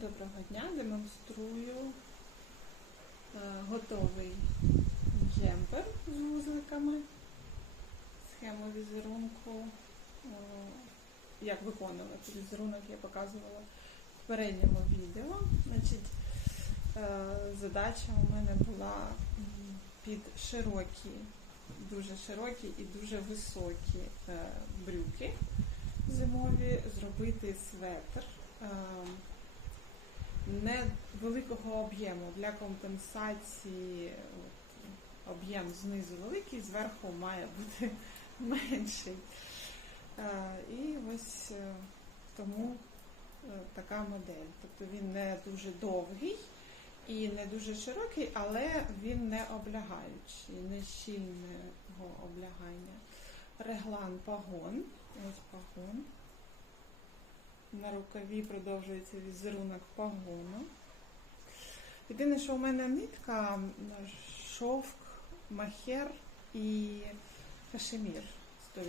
Доброго дня! Демонструю готовий джемпер з вузликами, схему візерунку, як виконувати візерунок я показувала в попередньому відео. Значить, задача у мене була під дуже широкі і дуже високі брюки зимові зробити светр невеликого об'єму для компенсації. Об'єм знизу великий, зверху має бути менший. І ось тому така модель. Тобто він не дуже довгий і не дуже широкий, але він не облягаючий, не щільного облягання. Реглан пагон. Ось пагон. На рукаві продовжується візерунок пагону. Єдине, що у мене нитка шовк, махер і кашемір 100%.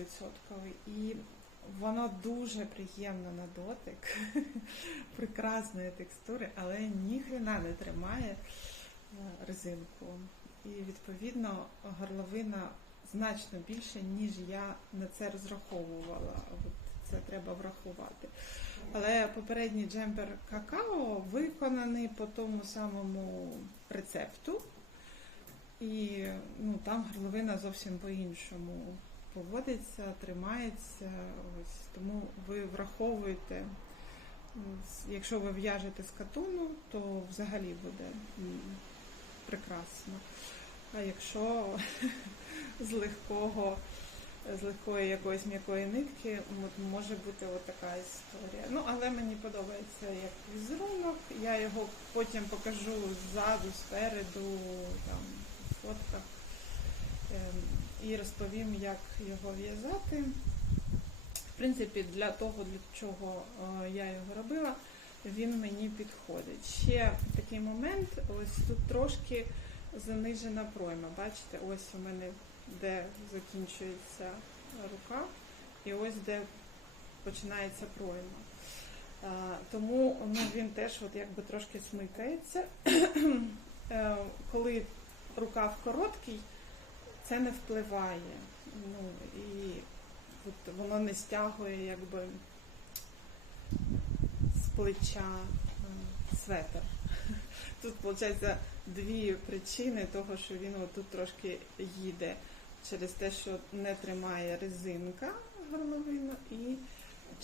І воно дуже приємно на дотик, прекрасної текстури, але ніхрена не тримає резинку. І відповідно горловина значно більше, ніж я на це розраховувала. Це треба врахувати. Але попередній джемпер какао виконаний по тому самому рецепту. І там горловина зовсім по-іншому поводиться, тримається. Ось. Тому ви враховуєте, якщо ви в'яжете з катону, то взагалі буде прекрасно. А якщо з легкої якоїсь м'якої нитки, може бути отака історія. Але мені подобається як візерунок, я його потім покажу ззаду, спереду, там, в фотках, і розповім, як його в'язати. В принципі, для того, для чого я його робила, він мені підходить. Ще такий момент, ось тут трошки занижена пройма. Бачите, ось у мене де закінчується рука, і ось де починається пройма. Тому він теж якби трошки смикається. Коли рукав короткий, це не впливає. І воно не стягує якби з плеча светр. Тут, виходить, дві причини того, що він тут трошки їде. Через те, що не тримає резинка горловину, і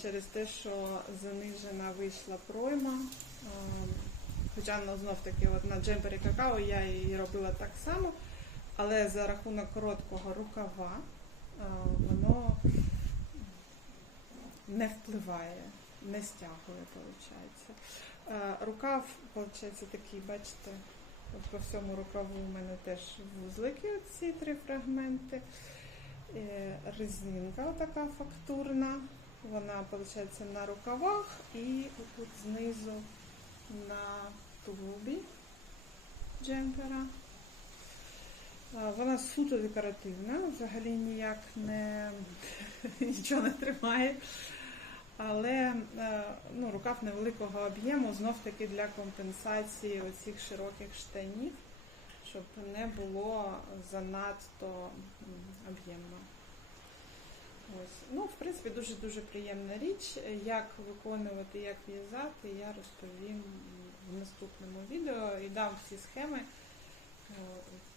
через те, що занижена вийшла пройма. Хоча, знов-таки, на джемпері какао я її робила так само, але за рахунок короткого рукава воно не впливає, не стягує, виходить. Рукав, виходить, такий, бачите, по всьому рукаву у мене теж вузлики, ці три фрагменти. Резинка така фактурна, вона, виходить, на рукавах і тут знизу на тулубі джемпера. Вона суто декоративна, взагалі ніяк нічого не тримає. Але рукав невеликого об'єму, знов-таки для компенсації оцих широких штанів, щоб не було занадто об'ємно. В принципі, дуже-дуже приємна річ. Як виконувати, як в'язати, я розповім в наступному відео і дам всі схеми.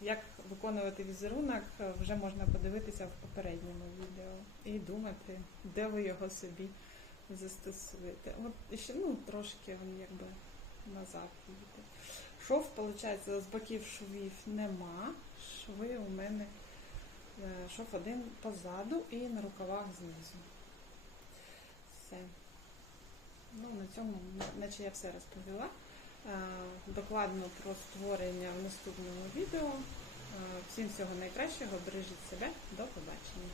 Як виконувати візерунок, вже можна подивитися в попередньому відео і думати, де ви його собі застосуєте. От ще трошки якби назад їде. Шов, виходить, з боків швів нема. Шви у мене шов один позаду і на рукавах знизу. Все. На цьому, наче я все розповіла. Докладно про створення в наступному відео. Всім всього найкращого, бережіть себе, до побачення.